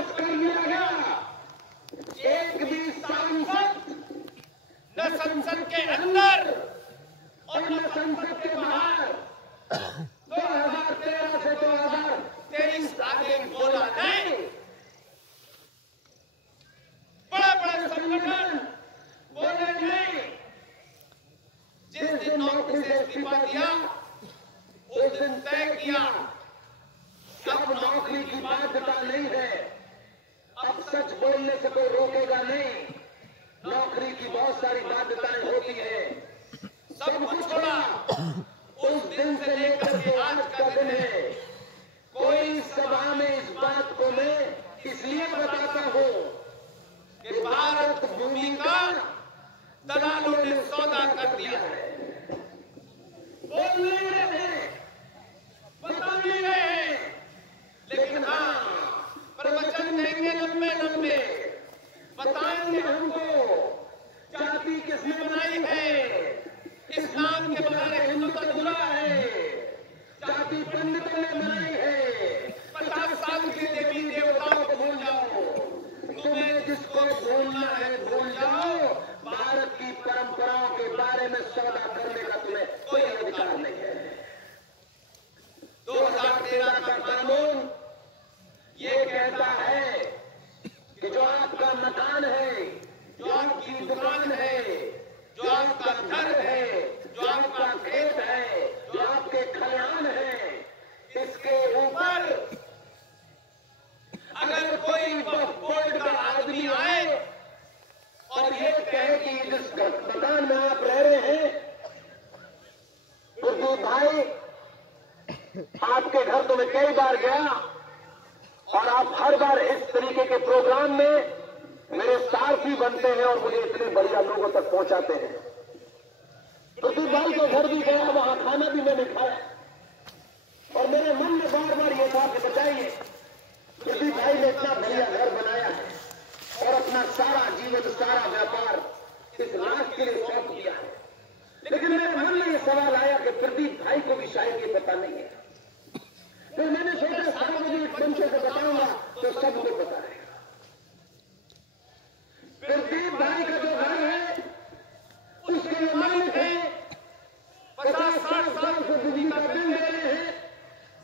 पास कर लिया गया। एक भी सांसद न संसद के अंदर और न संसद के बाहर 2013 से 2023 आगे बोला नहीं। बड़ा बड़ा संगठन बोले नहीं। जिस दिन नौकरी से इस्तीफा दिया उस दिन तय किया अब नौकरी की बाध्यता नहीं है, अब सच बोलने से कोई रोकेगा नहीं। नौकरी की बहुत सारी बाध्यताएं होती है, सब कुछ छोड़ा। उस दिन से लेकर के आज का दिन है। कोई सभा में इस बात को मैं इसलिए बताता हूं कि भारत भूमि का दलालों ने सौदा कर दिया है। बोल नहीं रहे, बता नहीं रहे, लेकिन हाँ प्रवचन देंगे लंबे लंबे, बताएंगे हमको जाति किसने बनाई है, इस्लाम के बगैर हिंदू अधूरा है, जाति पंडितों ने बनाई है। 50 साल के देवी देवताओं को भूल जाओ, तुम्हें जिसको भूलना है भूल जाओ। भारत की परंपराओं के बारे में सौदा करने का तुम्हें कोई अधिकार नहीं है। 2013 का कानून ये कहता है कि जो आपका मकान है, जो आपकी दुकान है, जो आपका घर है, जो आपका खेत है, जो आपके खलिहान है, इसके ऊपर अगर कोई बोर्ड का आदमी आए और ये कहे कि जिस मकान में आप रह रहे हैं तो भाई आपके घर तो मैं कई बार गया और आप हर बार इस तरीके के प्रोग्राम में मेरे सारथी बनते हैं और मुझे इतने बढ़िया लोगों तक पहुंचाते हैं। प्रदीप भाई के घर भी गया, वहां खाना भी मैंने खाया और मेरे मन में बार बार ये था कि बताइए प्रदीप भाई ने इतना बढ़िया घर बनाया है और अपना सारा जीवन सारा व्यापार इस राष्ट्र के लिए सौंप दिया है, लेकिन मेरे मन में ये सवाल आया कि प्रदीप भाई को भी शायद ये पता नहीं है। तो मैंने सोचा सार्वजनिक मंच से बताऊंगा तो सबको पता है। प्रदीप भाई का जो घर है उसके जो मालिक है 50-60 साल से बिजली का बिल दे रहे हैं,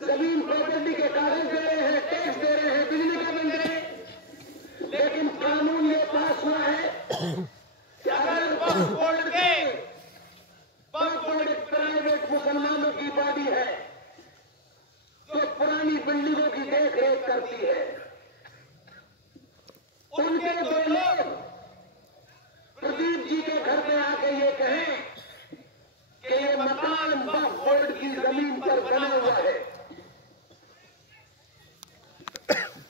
जमीन प्रॉपर्टी के कागज दे रहे हैं, टैक्स दे रहे हैं, बिजली का बिल दे रहे हैं, लेकिन कानून ये पास हुआ है कि अगर वक्फ बोर्ड प्राइवेट मुसलमानों की बॉडी है जो पुरानी बिल्डिंगों की देख रेख करती है, उनके दो लोग प्रदीप जी के घर में आके ये कहें कि ये मकान वक्फ बोर्ड की जमीन पर बना हुआ है,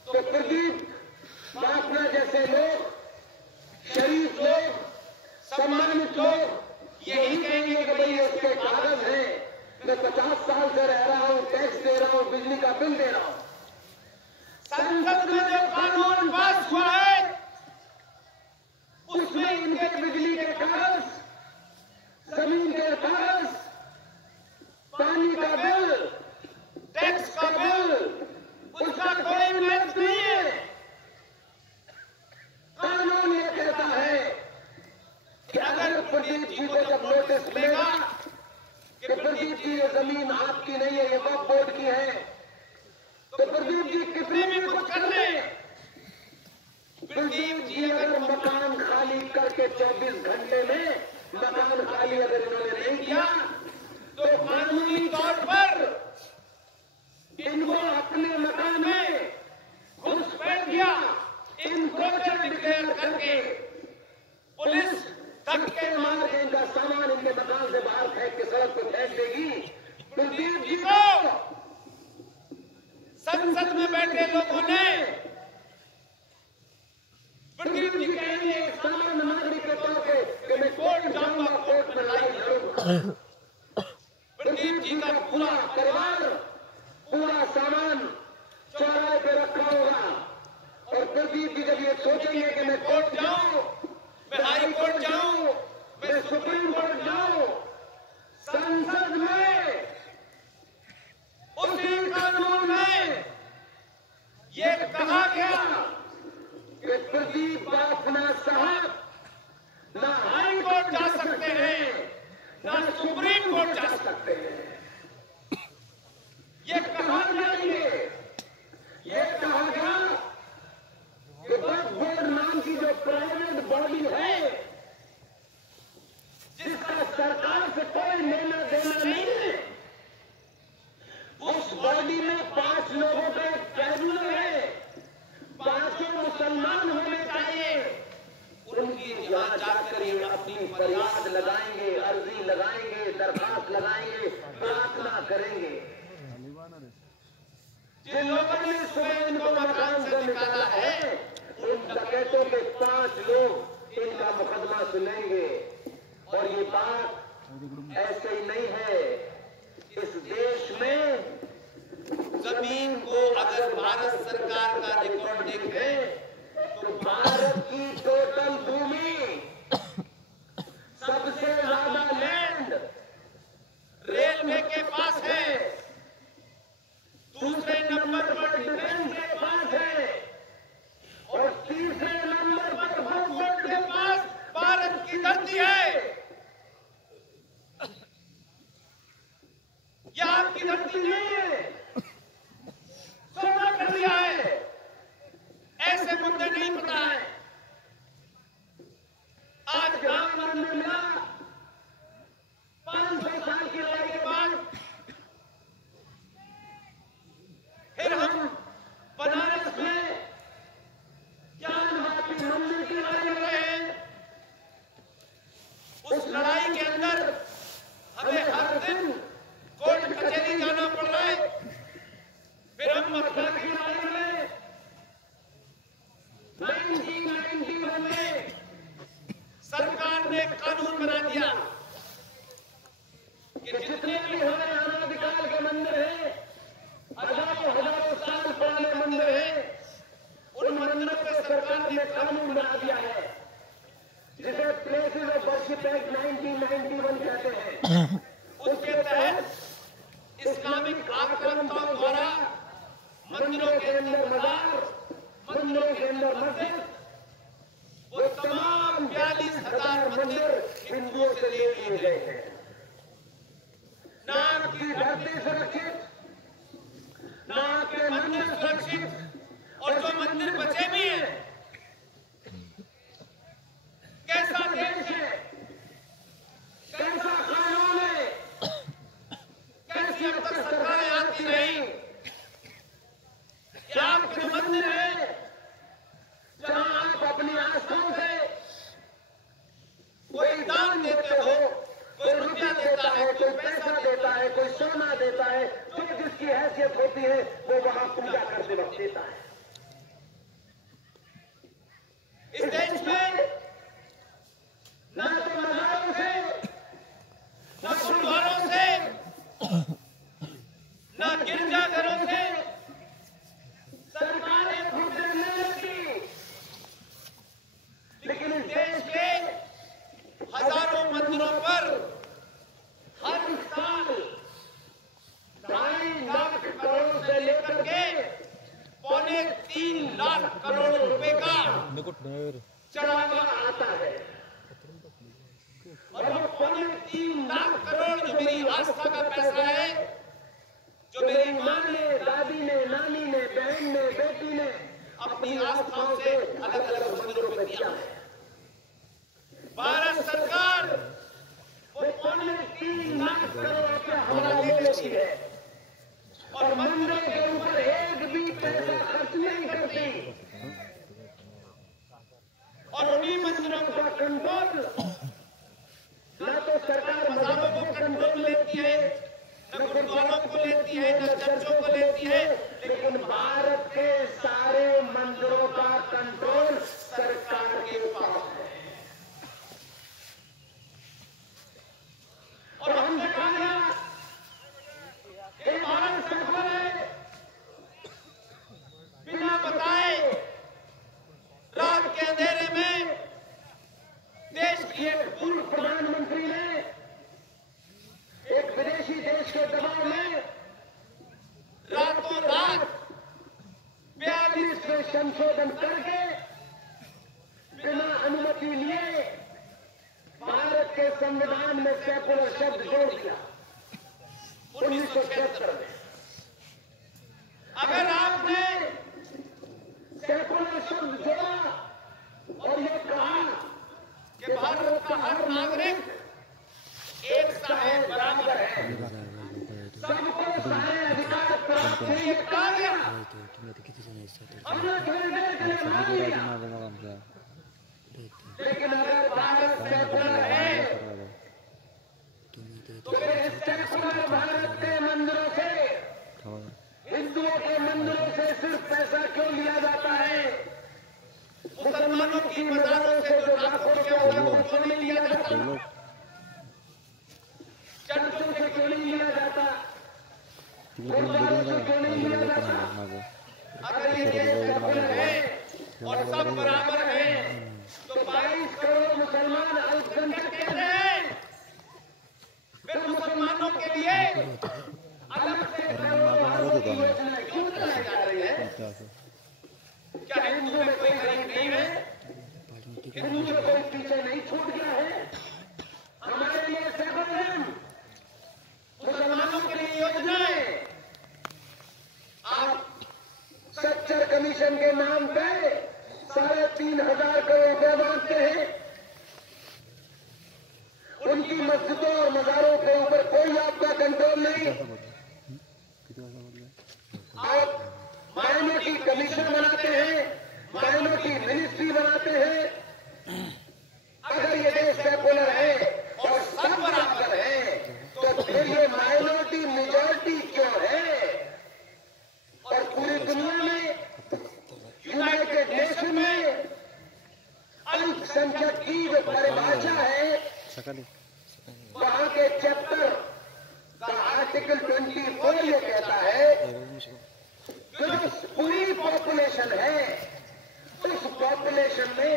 तो प्रदीप बापना जैसे लोग, शरीफ लोग, सम्मानित लोग यही कहेंगे कि भाई इसके कागज हैं, मैं 50 साल से रह रहा हूं, टैक्स दे रहा हूं, बिजली का बिल दे रहा हूं। संसद में जो कानून पास हुआ है उसमें इनके बिजली के कागज, जमीन के कागज, पानी का बिल, टैक्स का बिल, उसका कोई महत्व नहीं है। कानून ये कहता है कि अगर प्रदीप जी को जब नोटिस मिलेगा कि प्रदीप जी ये जमीन आपकी नहीं है, ये वक्फ बोर्ड की है, तो प्रदीप जी कितने भी कुछ कर ले, प्रदीप जी अगर मकान खाली करके 24 घंटे में मकान खाली अगर इन्होंने नहीं किया तो कानूनी तौर पर इनको अपने मकान में घुसपैठ किया, इनक्रोचर डिक्लेयर करके पुलिस धक्के मार के इनका सामान इनके मकान से बाहर फेंक के सड़क पर फेंक देगी। प्रदीप जी को संसद में बैठे लोगों ने प्रदीप जी कहेंगे एक सामान्य नागरिक के तौर पे कि मैं कोर्ट जाऊंगा, कोर्ट में लड़ाई लड़ूंगा। प्रदीप जी का पूरा परिवार, पूरा सामान चौराहे पे रखा होगा और प्रदीप जी जब ये सोचेंगे कि मैं कोर्ट जाऊं, मैं हाई कोर्ट जाऊं, मैं सुप्रीम कोर्ट जाऊं, संसद में उसी कानून में ये ये कहा गया कि प्रदीप बाफना साहब ना हाई कोर्ट जा सकते हैं, ना सुप्रीम कोर्ट जा सकते हैं। ये कहा जाएंगे। ये कहा गया कि वक्फ बोर्ड नाम की जो प्राइवेट बॉडी है, जिसका सरकार से कोई लेना देना नहीं है, उस बॉडी में 5 लोगों का एक ट्राइब्यूनल है, 5 मुसलमान होने चाहिए। उनकी यहाँ जाकर ये अपनी फरियाद लगाएंगे, अर्जी लगाएंगे, दरखास्त लगाएंगे, प्रार्थना करेंगे। जिन लोगों ने सुबह इनको मकान से निकाला है, उन डकैतों के 5 लोग इनका मुकदमा सुनेंगे। और ये बात ऐसे ही नहीं है। इस देश में जमीन को अगर भारत सरकार का रिकॉर्ड देखें तो भारत की टोटल भूमि सबसे ज्यादा लैंड रेलवे के पास है, दूसरे नंबर पर डिफेंस के पास है और तीसरे नंबर पर वक्फ बोर्ड के पास भारत की धरती है। यह आपकी धरती नहीं है, सोना कर दिया है। ऐसे मुद्दे नहीं पता है। आज राम मंदिर मिला, 500 साल की लड़ाई के बाद फिर हम बनारस में ज्ञानवापी मंदिर की लड़ाई लड़ रहे हैं। उस लड़ाई के अंदर हमें हर दिन कोर्ट कचहरी जाना पड़ रहा है। फिर हम मथुरा की लड़ाई में 1991 में सरकार ने कानून बना दिया कि जितने भी हमारे अनादिकाल के मंदिर हैं, हजारों साल पुराने मंदिर हैं, उन मंदिरों पे सरकार ने कानून बना दिया है जिसे प्लेसेस ऑफ वर्शिप एक्ट 1991 कहते हैं। उसके तहत इस्लामिक आक्रांताओं द्वारा मंदिरों के अंदर मजार, मंदिरों के अंदर मस्जिद, वो तमाम 42,000 मंदिर हिंदुओं से ले लिए गए हैं। ना की धरती सुरक्षित, ना के मंदिर सुरक्षित, और जो मंदिर बचे भी हैं, कैसा देश है, कैसा कानून है, कैसी अब तक सरकारें आती रही कि आपके जो मंदिर है, जहां आप अपनी आस्थाओं से कोई दान देते हो, कोई रुपया देता है, कोई पैसा देता है, कोई सोना देता है, जो जिसकी हैसियत होती है वो वहां पूजा करते वक्त देता है। इस देश में न तो मजारों से, न गुरुद्वारों से, न गिरजाघरों से सरकारें मुद्दे नहीं लेती, लेकिन इस देश के हजारों मंदिरों पर हर साल 2.5 लाख करोड़ से लेकर के 2.25 लाख करोड़ रुपए का चढ़ावा आता है। और वो 2.25 लाख करोड़ जो मेरी आस्था का पैसा है, जो मेरी माँ ने, दादी ने, नानी ने, बहन ने, बेटी ने अपनी आस्थाओं से अलग अलग मंदिरों में दिया है। भारत सरकार वो 2.25 लाख करोड़ रुपया हमारा ले लेती है और मंदिरों के ऊपर एक भी पैसा खर्च नहीं करती और उन्हीं मंदिरों का कंट्रोल न तो सरकार मजारों को कंट्रोल लेती है, न गुरुद्वारों को लेती है, न चर्चों को लेती है, लेकिन भारत के सारे मंदिरों का कंट्रोल सरकार के पास है। और हमसे कहा गया कि भारत सरकार बिना बताए इसमें संशोधन करके बिना अनुमति लिए भारत के संविधान में सेकुलर शब्द जोड़ दिया 1976 में। अगर आपने सेकुलर शब्द जोड़ा और ये कहा कि भारत का हर नागरिक एक सा है, बराबर है, सबको सारे अधिकार प्राप्त हैं, ये कहा गया। हमने थोड़ी देर के लिए मान लिया, लेकिन अगर भारत सेकुलर है तो फिर सेकुलर भारत के मंदिरों से, हिंदुओं के मंदिरों से सिर्फ पैसा क्यों लिया जाता है? मुसलमानों की मजारों से जो लाखों रुपया हुआ वो क्यों नहीं लिया जाता? चर्चों से क्यों नहीं लिया जाता? गुरुद्वारों से क्यों नहीं लिया जाता? अगर ये सेकुलर है और सब बराबर है तो 22 करोड़ मुसलमान अल्पसंख्यक कहते हैं, फिर मुसलमानों के लिए अलग से करोड़ों की योजना क्यों चलाई जा रही है? क्या हिंदू में कोई गरीब नहीं है? हिंदू में कोई पीछे नहीं छूट गया है? हमारे लिए सेकुलरिज्म, मुसलमानों के लिए योजनाएं। आप सच्चर कमीशन के नाम पे 3,500 करोड़ रुपए मांगते हैं। उनकी मस्जिदों और मजारों के ऊपर कोई आपका कंट्रोल नहीं। आप माइनॉरिटी कमीशन बनाते हैं, माइनॉरिटी मिनिस्ट्री बनाते हैं। अगर ये देश सेकुलर है और सब बराबर है तो फिर ये माइनॉरिटी मेजॉरिटी क्यों है? और पूरी दुनिया में, यूनाइटेड नेशन में अल्पसंख्यक की जो परिभाषा है, वहां के चैप्टर का आर्टिकल 24 ये कहता है जो पूरी पॉपुलेशन है उस पॉपुलेशन में